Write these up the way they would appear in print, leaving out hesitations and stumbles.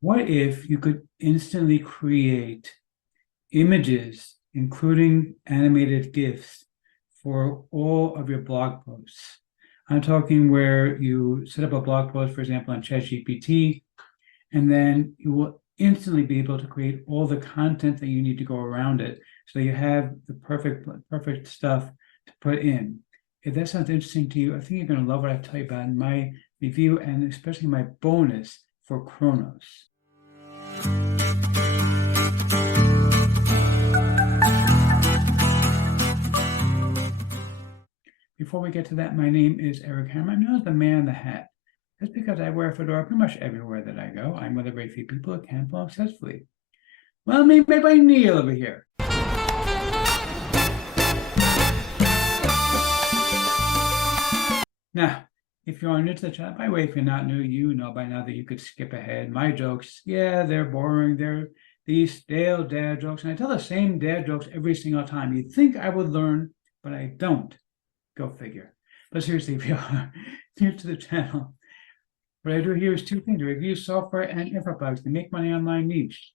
What if you could instantly create images, including animated GIFs, for all of your blog posts? I'm talking where you set up a blog post, for example, on ChatGPT, and then you will instantly be able to create all the content that you need to go around it, so you have the perfect stuff to put in. If that sounds interesting to you, I think you're going to love what I tell you about in my review, and especially my bonus for Chronos. Before we get to that, my name is Eric Hammer. I'm known as the man in the hat. That's because I wear a fedora pretty much everywhere that I go. I'm one of the very few people who can pull successfully. Well, made by Neil over here. Now, if you are new to the channel, by the way, if you're not new, you know by now that you could skip ahead. My jokes, yeah, they're boring. They're these stale dad jokes. And I tell the same dad jokes every single time. You'd think I would learn, but I don't. Go figure. But seriously, if you are new to the channel, what I do here is two things: to review software and info bugs to make money online niche.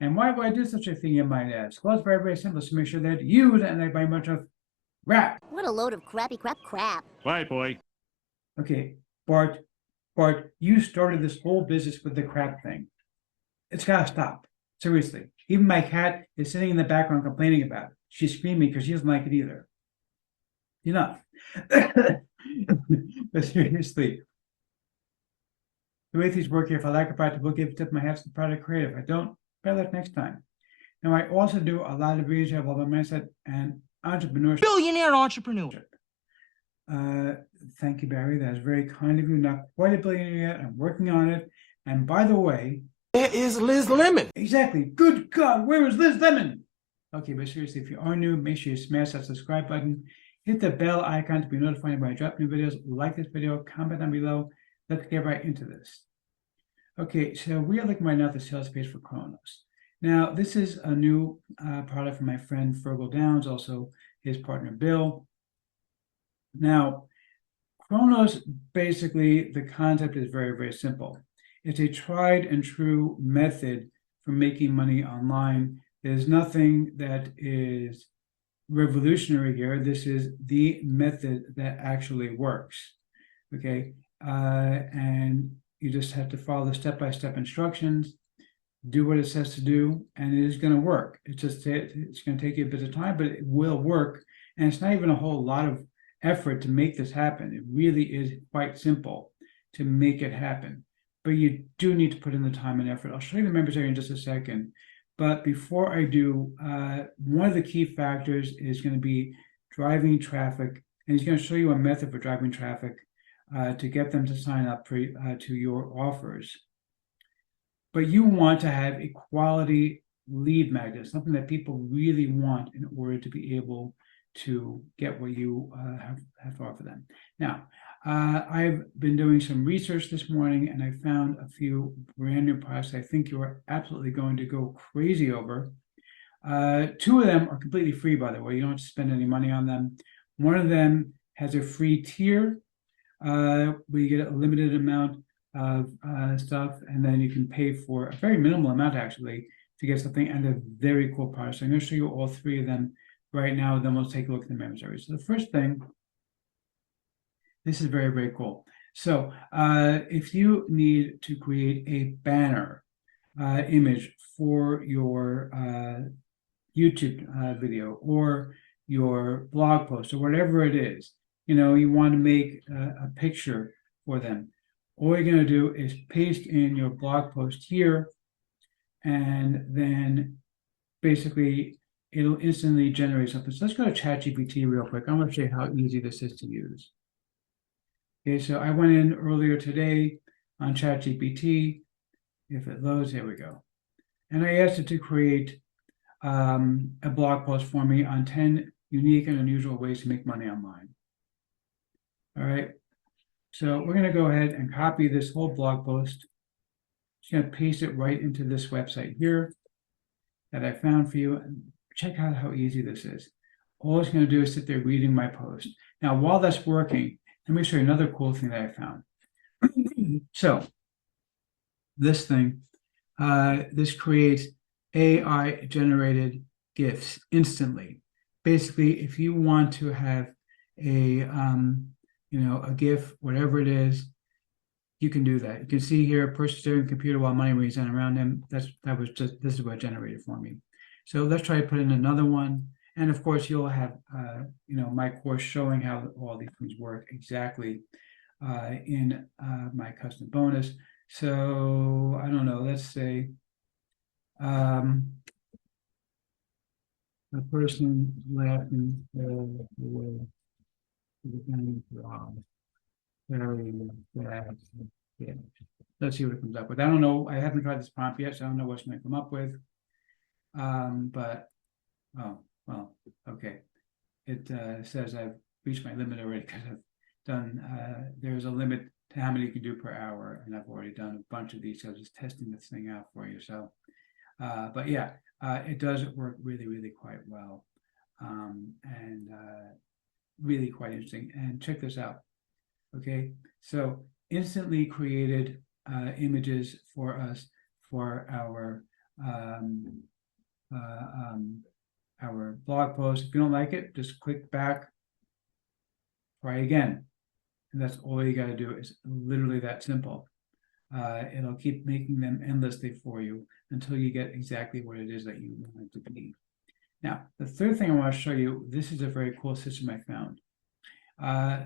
And why would I do such a thing, you might ask? Well, it's very, very simple. To make sure that you don't end up buying a bunch of crap. What a load of crappy crap. Bye, boy. Okay, Bart, you started this whole business with the crap thing. It's got to stop. Seriously. Even my cat is sitting in the background complaining about it. She's screaming because she doesn't like it either. Enough. But seriously, the way things work here, if I like a product, we'll give a tip my hat's the product creative. If I don't, better luck next time. Now, I also do a lot of videos about mindset and entrepreneurship. Billionaire entrepreneur. Thank you, Barry. That is very kind of you. Not quite a billionaire yet. I'm working on it. And by the way, where is Liz Lemon? Exactly. Good God, where is Liz Lemon? Okay, but seriously, if you are new, make sure you smash that subscribe button. Hit the bell icon to be notified when I drop new videos. Like this video, comment down below. Let's get right into this. Okay, so we are looking right now at the sales page for Chronos. Now, this is a new product from my friend Fergal Downs, also his partner Bill. Now, Chronos, basically, the concept is very, very simple. It's a tried and true method for making money online. There's nothing that is revolutionary here. This is the method that actually works. Okay, and you just have to follow the step-by-step instructions, do what it says to do, and it is going to work. It's going to take you a bit of time, but it will work. And it's not even a whole lot of effort to make this happen. It really is quite simple to make it happen, but you do need to put in the time and effort. I'll show you the members area in just a second. But before I do, one of the key factors is going to be driving traffic, and he's going to show you a method for driving traffic to get them to sign up for, to your offers. But you want to have a quality lead magnet, something that people really want in order to be able to get what you have to offer them. Now, I've been doing some research this morning, and I found a few brand new products I think you are absolutely going to go crazy over. Two of them are completely free, by the way. You don't have to spend any money on them. One of them has a free tier where you get a limited amount of stuff, and then you can pay for a very minimal amount, actually, to get something, and they're very cool products. So I'm going to show you all three of them right now, then we'll take a look at the members area. So the first thing, this is very, very cool. So if you need to create a banner image for your YouTube video or your blog post or whatever it is, you know, you want to make a picture for them, all you're going to do is paste in your blog post here, and then basically it'll instantly generate something. So let's go to ChatGPT real quick. I'm going to show you how easy this is to use. Okay, so I went in earlier today on ChatGPT. If it loads, here we go. And I asked it to create a blog post for me on 10 unique and unusual ways to make money online. All right, so we're going to go ahead and copy this whole blog post. Just going to paste it right into this website here that I found for you. Check out how easy this is. All it's going to do is sit there reading my post. Now, while that's working, let me show you another cool thing that I found. So this thing this creates AI generated GIFs instantly. Basically, if you want to have a a GIF, whatever it is, you can do that. You can see here, person staring computer while money moves on around them. This is what generated for me. So let's try to put in another one. And of course, you'll have my course showing how all these things work exactly in my custom bonus. So I don't know, let's say a person laughing very bad. Yeah. Let's see what it comes up with. I don't know. I haven't tried this prompt yet, so I don't know what's going to come up with. But oh well, okay. It says I've reached my limit already because I've done. There's a limit to how many you can do per hour, and I've already done a bunch of these. So I'm just testing this thing out for you. So, but yeah, it does work really, really quite well, and really quite interesting. And check this out. Okay, so instantly created images for us for our blog post. If you don't like it, just click back, try again, and that's all you got to do. Is literally that simple. It'll keep making them endlessly for you until you get exactly what it is that you want it to be. Now, the third thing I want to show you, this is a very cool system I found.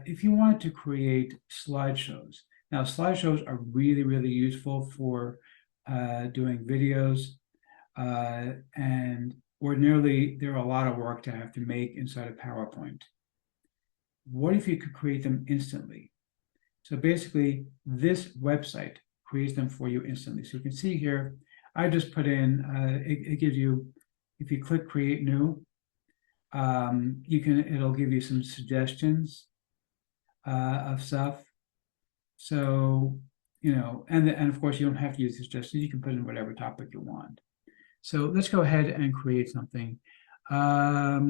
If you wanted to create slideshows, now slideshows are really, really useful for doing videos, and ordinarily they're a lot of work to have to make inside of PowerPoint. What if you could create them instantly? So basically, this website creates them for you instantly. So you can see here, I just put in, it gives you, if you click Create New, it'll give you some suggestions of stuff. So, and of course you don't have to use the suggestions. You can put in whatever topic you want. So let's go ahead and create something. A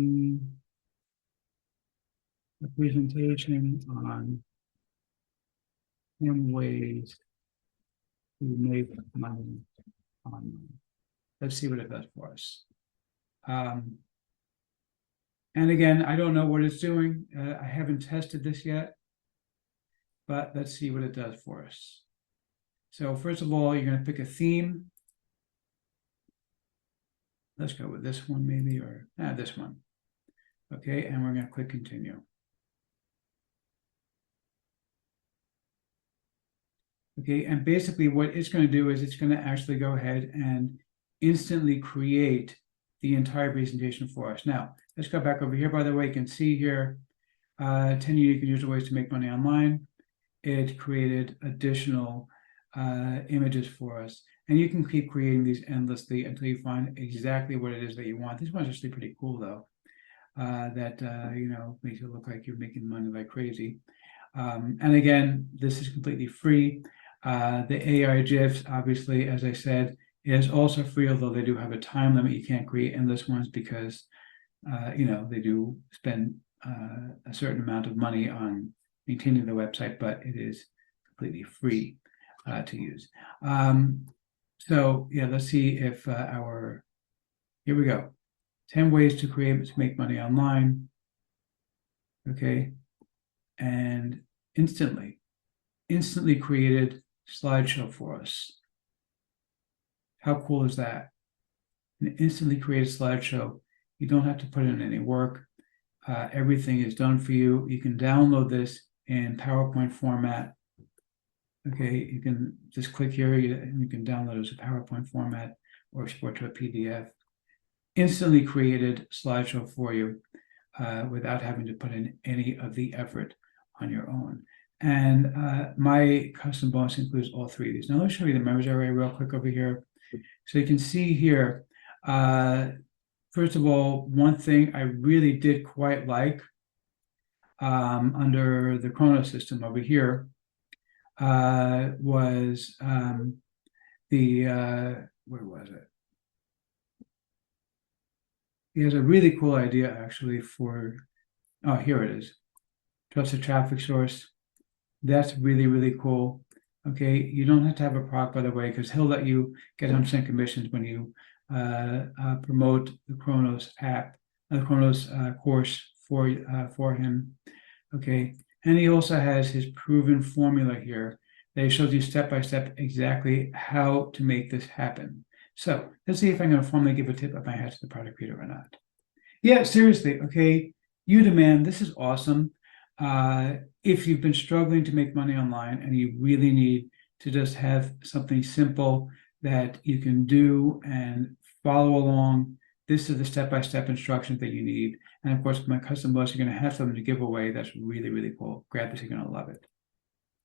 presentation on 10 ways to make money online. Let's see what it does for us. And again, I don't know what it's doing. I haven't tested this yet, but let's see what it does for us. So first of all, you're going to pick a theme. Let's go with this one maybe, or this one. Okay, and we're going to click continue. Okay, and basically what it's going to do is it's going to actually go ahead and instantly create the entire presentation for us. Now, let's go back over here. By the way, you can see here, 10 unique and usual ways to make money online. It created additional images for us. And you can keep creating these endlessly until you find exactly what it is that you want. This one's actually pretty cool, though, that makes it look like you're making money like crazy. And again, this is completely free. The AI GIFs, obviously, as I said, is also free, although they do have a time limit. You can't create endless ones because, they do spend a certain amount of money on maintaining the website, but it is completely free to use. So yeah, let's see if here we go. 10 ways to make money online. Okay. And instantly created slideshow for us. How cool is that? An instantly created slideshow. You don't have to put in any work. Everything is done for you. You can download this in PowerPoint format. Okay, you can just click here and you can download it as a PowerPoint format or export to a PDF. Instantly created slideshow for you without having to put in any of the effort on your own. And my custom bonus includes all three of these. Now, let me show you the members area real quick over here. So you can see here, first of all, one thing I really did quite like under the Chronos system over here was where was it? He has a really cool idea actually here it is. Trusted traffic source. That's really, really cool. Okay, you don't have to have a product, by the way, because he'll let you get 100% commissions when you promote the Chronos app, the Chronos course for him. Okay, and he also has his proven formula here that he shows you step by step exactly how to make this happen. So let's see if I'm going to formally give a tip of my hat to the product creator or not. Yeah, seriously. Okay, Udemy, this is awesome. If you've been struggling to make money online and you really need to just have something simple that you can do and follow along, this is the step-by-step instructions that you need. And of course, my custom list, you're going to have something to give away that's really, really cool. Grab this, you're going to love it.